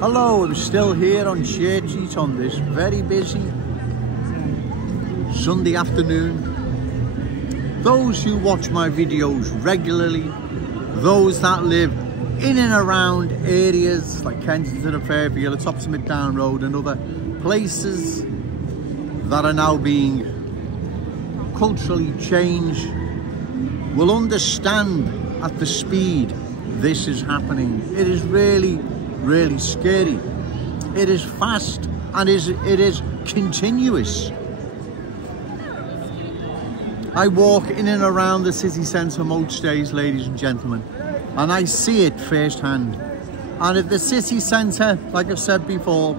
Hello, I'm still here on Church Street on this very busy Sunday afternoon. Those who watch my videos regularly, those that live in and around areas like Kensington and Fairfield, the Topsmith Down Road and other places that are now being culturally changed, will understand at the speed this is happening. It is really scary. It is fast and it is continuous. I walk in and around the city centre most days, ladies and gentlemen, and I see it firsthand. And if the city centre, like I've said before,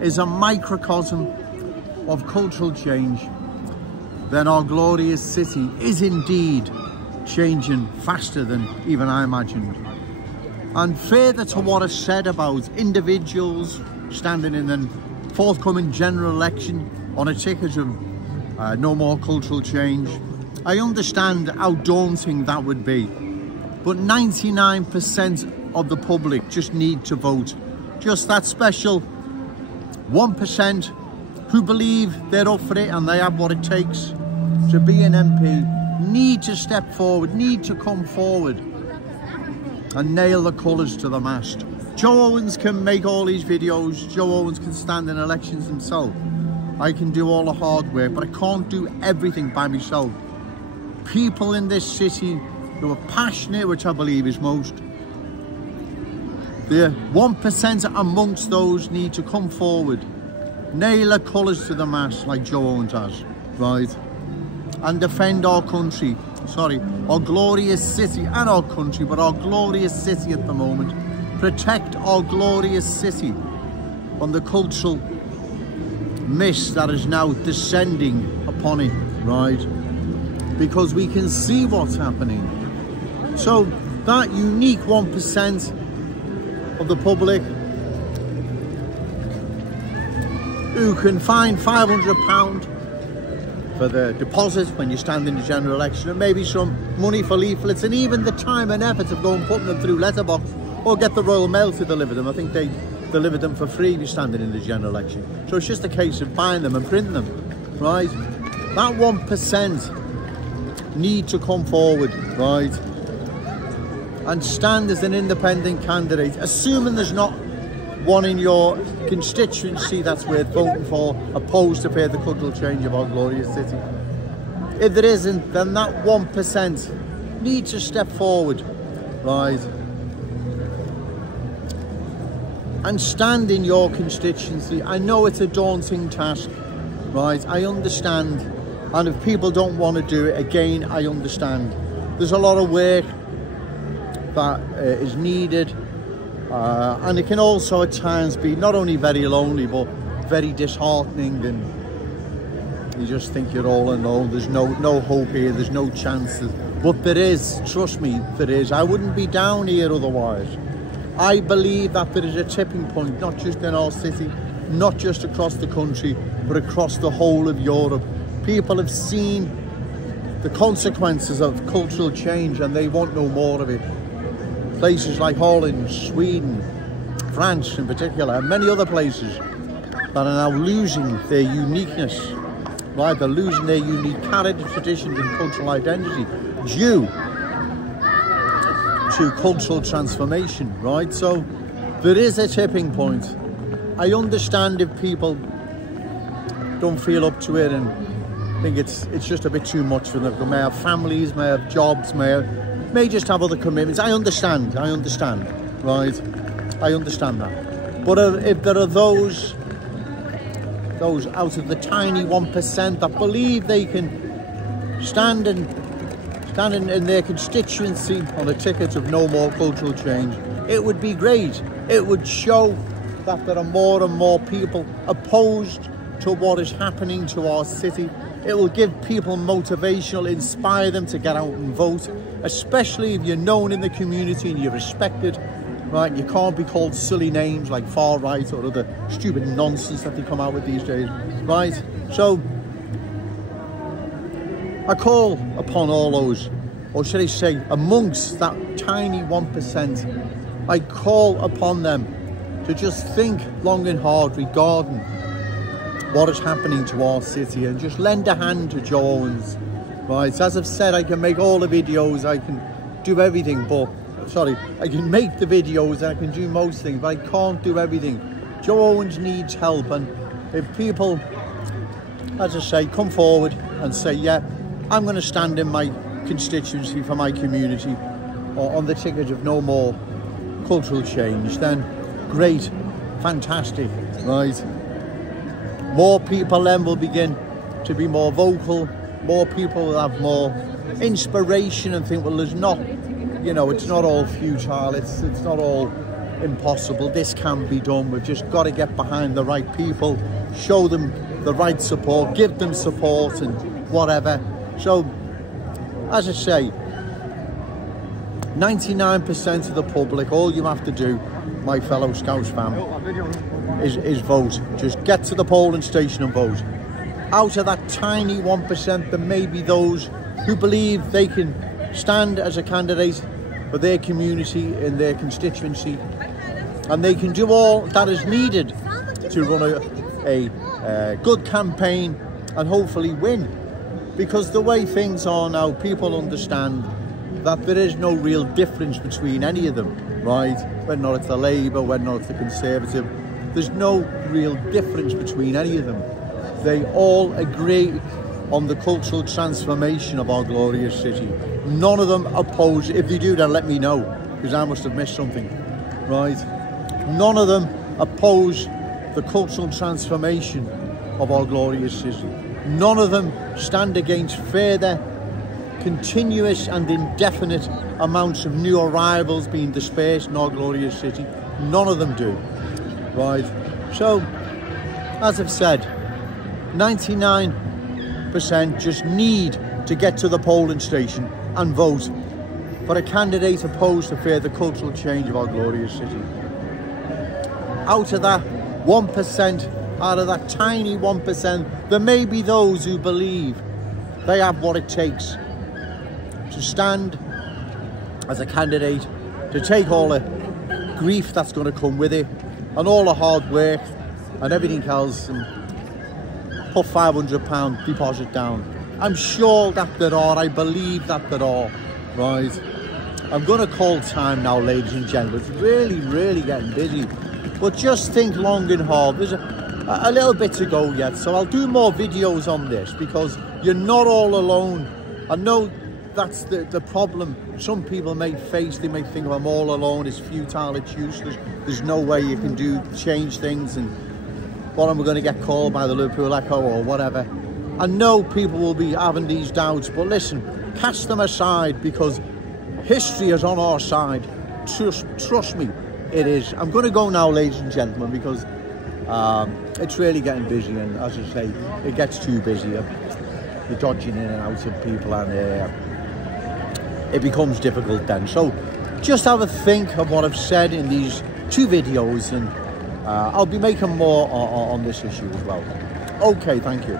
is a microcosm of cultural change, then our glorious city is indeed changing faster than even I imagined. And further to what I said about individuals standing in the forthcoming general election on a ticket of no more cultural change, I understand how daunting that would be. But 99% of the public just need to vote. Just that special 1% who believe they're up for it and they have what it takes to be an MP need to step forward, need to come forward and nail the colours to the mast. Joe Owens can make all these videos, Joe Owens can stand in elections himself. I can do all the hard work, but I can't do everything by myself. People in this city who are passionate, which I believe is most, the 1% amongst those need to come forward, nail the colours to the mast like Joe Owens has, right? And defend our country, our glorious city and our country, but our glorious city at the moment. Protect our glorious city from the cultural mist that is now descending upon it, right? Because we can see what's happening. So that unique 1% of the public who can find £500 for the deposit when you stand in the general election, and maybe some money for leaflets, and even the time and effort of going putting them through letterbox or get the Royal Mail to deliver them. I think they delivered them for free if you're standing in the general election. So it's just a case of buying them and printing them, right? That 1% need to come forward, right, and stand as an independent candidate, assuming there's not one in your constituency that's worth voting for, opposed to further cultural change of our glorious city. If there isn't, then that 1% needs to step forward, right, and stand in your constituency. I know it's a daunting task, right, I understand, and if people don't want to do it, again, I understand. There's a lot of work that is needed. And it can also at times be not only very lonely but very disheartening, and you just think you're all alone. There's no hope here, there's no chances. But there is, trust me, there is. I wouldn't be down here otherwise. I believe that there is a tipping point, not just in our city, not just across the country, but across the whole of Europe. People have seen the consequences of cultural change and they want no more of it. Places like Holland, Sweden, France in particular, and many other places that are now losing their uniqueness, right? They're losing their unique heritage, traditions and cultural identity due to cultural transformation, right? So there is a tipping point. I understand if people don't feel up to it and think it's just a bit too much for them. They may have families, may have jobs, may just have other commitments. I understand, right? I understand that. But if there are those out of the tiny 1% that believe they can stand in their constituency on a ticket of no more cultural change, it would be great. It would show that there are more and more people opposed to what is happening to our city. It will give people motivation, it'll inspire them to get out and vote, especially if you're known in the community and you're respected, right? You can't be called silly names like far right or other stupid nonsense that they come out with these days, right? So I call upon all those, or should I say amongst that tiny 1%, I call upon them to just think long and hard regarding what is happening to our city and just lend a hand to Joe Owens. Right, so as I've said, I can make all the videos, I can do everything, but I can make the videos, I can do most things, but I can't do everything. Joe Owens needs help, and if people, as I say, come forward and say, yeah, I'm going to stand in my constituency for my community or on the ticket of no more cultural change, then great, fantastic, right? More people then will begin to be more vocal, more people will have more inspiration and think, well, there's not, you know, it's not all futile, it's not all impossible, this can be done. We've just got to get behind the right people, show them the right support, give them support and whatever. So, as I say, 99% of the public, all you have to do, my fellow Scouse fam, is vote. Just get to the polling station and vote. Out of that tiny 1%, there may be those who believe they can stand as a candidate for their community in their constituency, and they can do all that is needed to run a good campaign and hopefully win. Because the way things are now, people understand that there is no real difference between any of them, right? Whether or not it's the Labour, whether or not it's the Conservative, there's no real difference between any of them. They all agree on the cultural transformation of our glorious city. None of them oppose. If you do, then let me know, because I must have missed something, right? None of them oppose the cultural transformation of our glorious city. None of them stand against further continuous and indefinite amounts of new arrivals being dispersed in our glorious city. None of them do, right? So, as I've said, 99% just need to get to the polling station and vote for a candidate opposed to further cultural change of our glorious city. Out of that 1%, out of that tiny 1%, there may be those who believe they have what it takes to stand as a candidate, to take all the grief that's going to come with it and all the hard work and everything else, and put £500 deposit down. I'm sure that there are, I believe that there are, right? I'm going to call time now, ladies and gentlemen. It's really getting busy, but just think long and hard. There's a little bit to go yet, so I'll do more videos on this, because you're not all alone. I know that's the problem some people may face. They may think, I'm all alone, it's futile, it's useless, there's no way you can change things, and what am I going to get called by the Liverpool Echo or whatever. I know people will be having these doubts, but listen, cast them aside, because history is on our side. Trust me, it is. I'm going to go now, ladies and gentlemen, because it's really getting busy, and as I say, it gets too busy. You're dodging in and out of people, and it becomes difficult then. So just have a think of what I've said in these 2 videos, and I'll be making more on this issue as well. Okay, thank you.